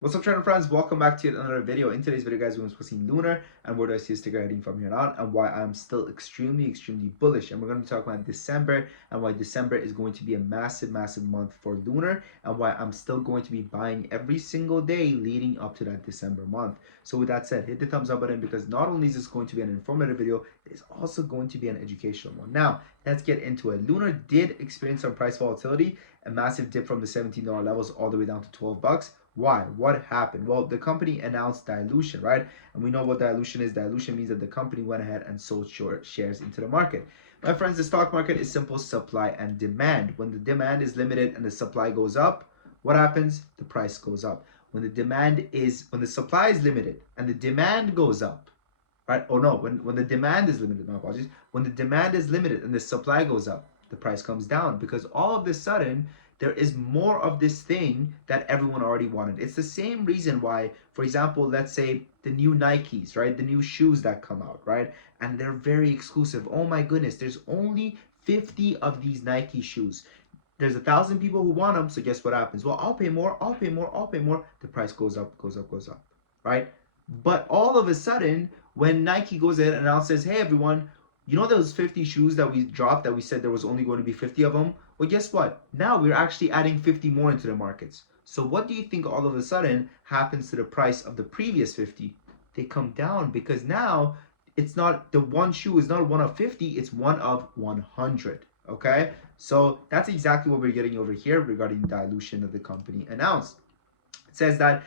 What's up, trader friends? Welcome back to yet another video. In today's video, guys, we're discussing Lunr and where do I see a sticker heading from here on and why I'm still extremely bullish. And we're going to talk about December and why December is going to be a massive month for Lunr and why I'm still going to be buying every single day leading up to that December month. So with that said, hit the thumbs up button because not only is this going to be an informative video, it is also going to be an educational one. Now, let's get into it. Lunr did experience some price volatility, a massive dip from the $17 levels all the way down to 12 bucks. Why? What happened? Well, the company announced dilution, right? And we know what dilution is. Dilution means that the company went ahead and sold short shares into the market. My friends, the stock market is simple supply and demand. When the demand is limited and the supply goes up, what happens? The price goes up. When the supply is limited and the demand goes up, right? Oh no, when the demand is limited, my apologies. When the demand is limited and the supply goes up, the price comes down because all of a sudden there is more of this thing that everyone already wanted. It's the same reason why, for example, let's say the new Nikes, right? The new shoes that come out, right? And they're very exclusive. Oh my goodness, there's only 50 of these Nike shoes. There's 1,000 people who want them, so guess what happens? Well, I'll pay more, I'll pay more, I'll pay more. The price goes up, right? But all of a sudden, when Nike goes ahead and announces, hey everyone, you know those 50 shoes that we dropped that we said there was only going to be 50 of them? Well, guess what? Now we're actually adding 50 more into the markets. So what do you think all of a sudden happens to the price of the previous 50? They come down because now it's not the one shoe is not one of 50, it's one of 100. Okay? So that's exactly what we're getting over here regarding dilution that the company announced. It says that,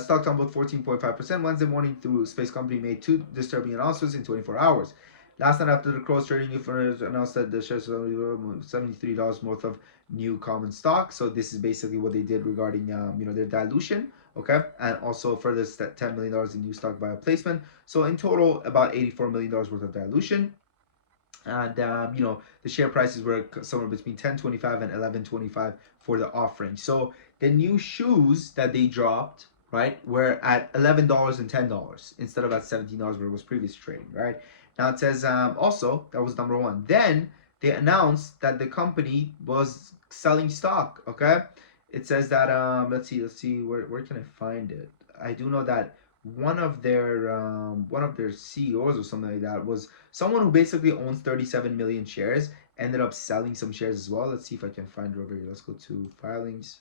stock tumbled 14.5% Wednesday morning through space company made two disturbing announcements in 24 hours. Last night after the close, trading new furniture announced that the shares $73 worth of new common stock. So this is basically what they did regarding their dilution. Okay, and also further $10 million in new stock via placement. So in total, about $84 million worth of dilution. And the share prices were somewhere between 10.25 and 11.25 for the offering. So the new shoes that they dropped, right, were at $11 and $10 instead of at $17 where it was previously trading, right? Now it says also that was number one. Then they announced that the company was selling stock. Okay, it says that let's see where can I find it? I do know that one of their CEOs or something like that was someone who basically owns 37 million shares, ended up selling some shares as well. Let's see if I can find it over here. Let's go to filings.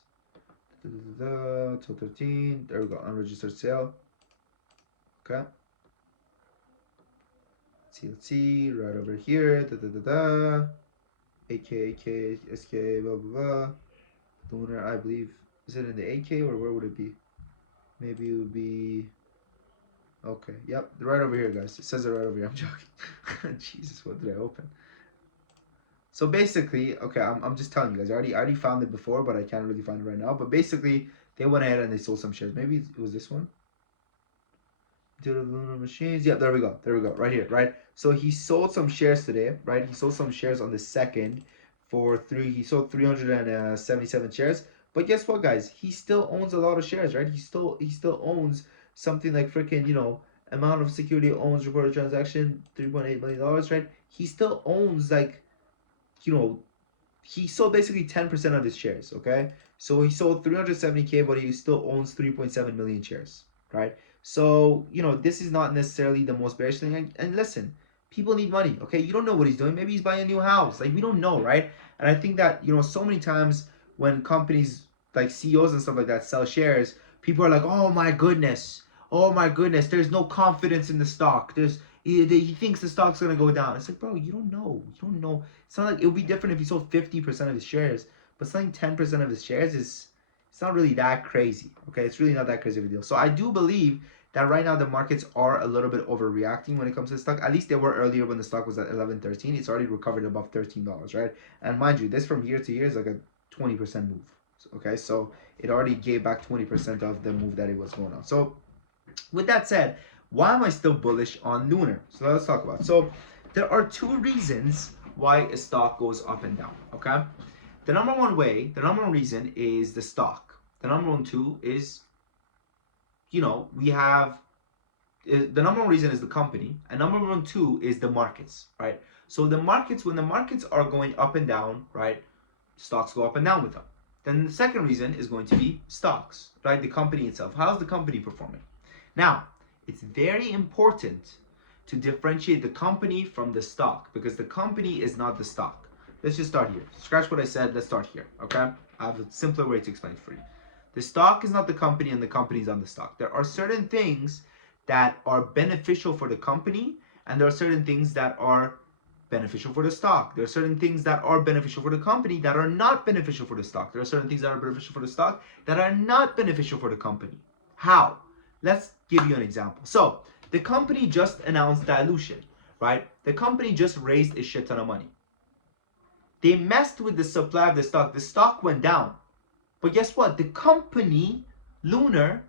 Till 13. There we go. Unregistered sale. Okay. Let's see. Right over here. AK, SK, blah, blah, blah. Lunr, I believe. Is it in the AK or where would it be? Maybe it would be. Okay, yep, right over here, guys. It says it right over here. I'm joking. Jesus, what did I open? So basically, okay, I'm just telling you guys. I already found it before, but I can't really find it right now. But basically, they went ahead and they sold some shares. Maybe it was this one. Lunr machines. Yeah, there we go. There we go. Right here, right? So he sold some shares today, right? He sold some shares on the second for three. He sold 377 shares. But guess what, guys? He still owns a lot of shares, right? He still owns something like freaking amount of security owns reported transaction $3.8 million, right? He still owns like you know he sold basically 10% of his shares. Okay, so he sold 370K, but he still owns 3.7 million shares, right? So this is not necessarily the most bearish thing. And listen, people need money. Okay, you don't know what he's doing. Maybe he's buying a new house. Like, we don't know, right? And I think that so many times when companies like CEOs and stuff like that sell shares, people are like, oh my goodness, there's no confidence in the stock. He thinks the stock's gonna go down. It's like, bro, you don't know. You don't know. It's not like it would be different if he sold 50% of his shares, but selling 10% of his shares it's not really that crazy. Okay, it's really not that crazy of a deal. So I do believe that right now the markets are a little bit overreacting when it comes to the stock. At least they were earlier when the stock was at 11.13. It's already recovered above $13, right? And mind you, this from year to year is like a 20% move. Okay, so it already gave back 20% of the move that it was going on. So with that said, why am I still bullish on Lunr? So let's talk about it. So there are two reasons why a stock goes up and down. Okay, the number one reason is the stock. The number one two is we have the number one reason is the company, and number one two is the markets, right? So the markets, when the markets are going up and down, right, stocks go up and down with them. Then the second reason is going to be stocks, right? The company itself. How's the company performing? Now, it's very important to differentiate the company from the stock because the company is not the stock. Let's just start here. Scratch what I said. Let's start here, okay? I have a simpler way to explain it for you. The stock is not the company and the company is not the stock. There are certain things that are beneficial for the company and there are certain things that are beneficial for the stock. There are certain things that are beneficial for the company that are not beneficial for the stock. There are certain things that are beneficial for the stock that are not beneficial for the company. How? Let's give you an example. So, the company just announced dilution, right? The company just raised a shit ton of money. They messed with the supply of the stock. The stock went down. But guess what? The company, Lunr,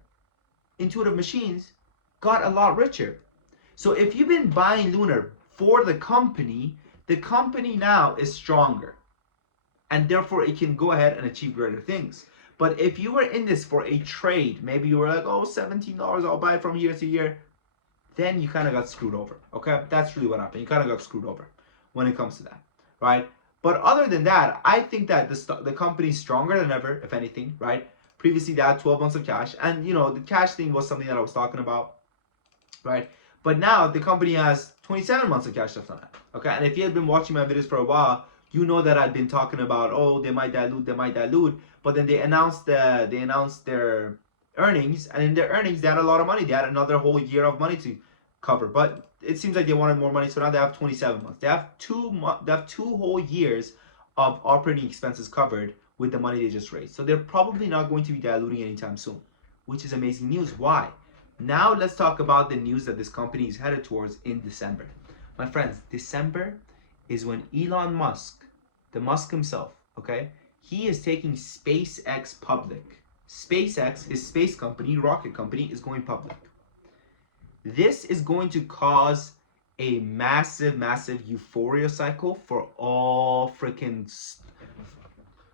Intuitive Machines, got a lot richer. So if you've been buying Lunr for the company now is stronger. And therefore it can go ahead and achieve greater things. But if you were in this for a trade, maybe you were like, oh, $17, I'll buy it from year to year, then you kind of got screwed over. Okay? That's really what happened. You kind of got screwed over when it comes to that, right? But other than that, I think that the company's stronger than ever, if anything, right? Previously, they had 12 months of cash. And, you know, the cash thing was something that I was talking about, right? But now the company has 27 months of cash left on it, okay? And if you had been watching my videos for a while, you know that I've been talking about, oh, they might dilute. But then they announced their earnings. And in their earnings, they had a lot of money. They had another whole year of money to cover. But it seems like they wanted more money, so now they have 27 months. They have two whole years of operating expenses covered with the money they just raised. So they're probably not going to be diluting anytime soon, which is amazing news. Why? Now let's talk about the news that this company is headed towards in December. My friends, December is when Elon Musk, the Musk himself, okay, he is taking SpaceX public. SpaceX, his space company, rocket company, is going public. This is going to cause a massive euphoria cycle for all freaking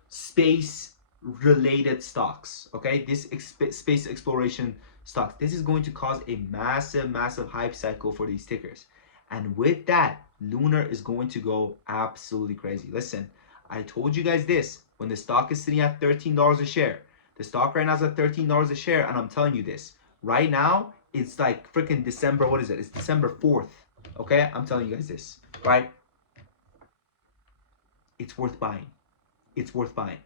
space related stocks, okay? This space exploration stocks. This is going to cause a massive hype cycle for these tickers. And with that, Lunr is going to go absolutely crazy. Listen, I told you guys this when the stock is sitting at $13 a share. The stock right now is at $13 a share, and I'm telling you this. Right now, it's like freaking December, what is it? It's December 4th, okay? I'm telling you guys this, right? It's worth buying. It's worth buying.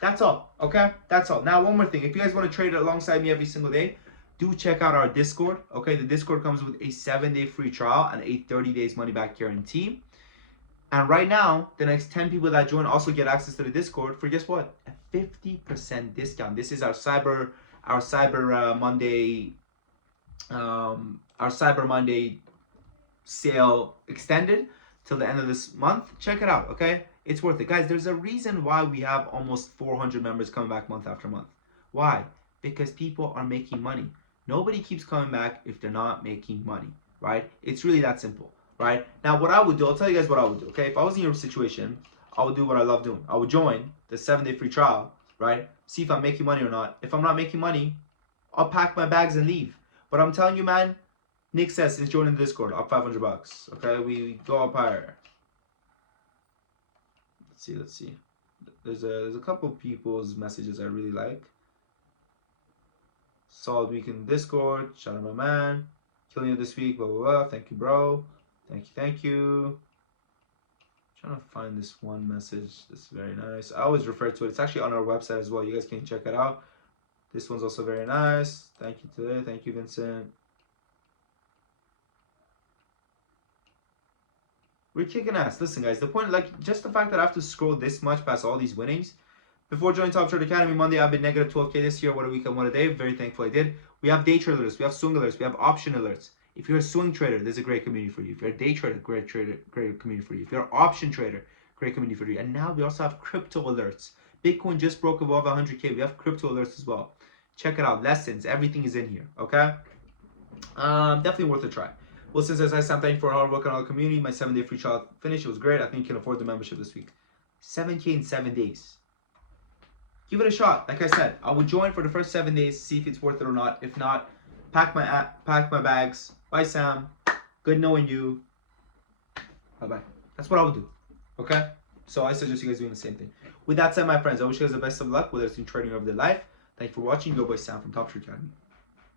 That's all, okay? That's all. Now, one more thing. If you guys want to trade alongside me every single day, do check out our Discord, okay? The Discord comes with a 7-day free trial and a 30 days money-back guarantee. And right now, the next 10 people that join also get access to the Discord for, guess what? A 50% discount. This is our Cyber Monday sale extended till the end of this month. Check it out, okay? It's worth it. Guys, there's a reason why we have almost 400 members coming back month after month. Why? Because people are making money. Nobody keeps coming back if they're not making money, right? It's really that simple, right? Now, what I would do, I'll tell you guys what I would do, okay? If I was in your situation, I would do what I love doing. I would join the 7-day free trial, right? See if I'm making money or not. If I'm not making money, I'll pack my bags and leave. But I'm telling you, man, Nick says since joining the Discord, up $500. Okay, we go up higher. Let's see. There's a couple people's messages I really like. Solid week in Discord. Shout out my man. Killing you this week. Blah blah blah. Thank you, bro. Thank you. Trying to find this one message that's very nice. I always refer to it. It's actually on our website as well. You guys can check it out. This one's also very nice. Thank you today. Thank you, Vincent. We're kicking ass. Listen, guys, the point, like, just the fact that I have to scroll this much past all these winnings. Before joining Top Trade Academy Monday, I've been negative 12K this year. What a week and what a day. Very thankful I did. We have day trade alerts. We have swing alerts. We have option alerts. If you're a swing trader, there's a great community for you. If you're a day trader, great community for you. If you're an option trader, great community for you. And now we also have crypto alerts. Bitcoin just broke above 100K. We have crypto alerts as well. Check it out. Lessons. Everything is in here. Okay? Definitely worth a try. Well, since as I said, thank you for hard work on our community. My 7-day free trial finished. It was great. I think you can afford the membership this week. 7K in 7 days. Give it a shot. Like I said, I would join for the first 7 days, see if it's worth it or not. If not, pack my bags. Bye, Sam. Good knowing you. Bye-bye. That's what I would do. Okay? So I suggest you guys doing the same thing. With that said, my friends, I wish you guys the best of luck, whether it's in trading or their life. Thank you for watching. Your boy Sam from Top Tree Academy.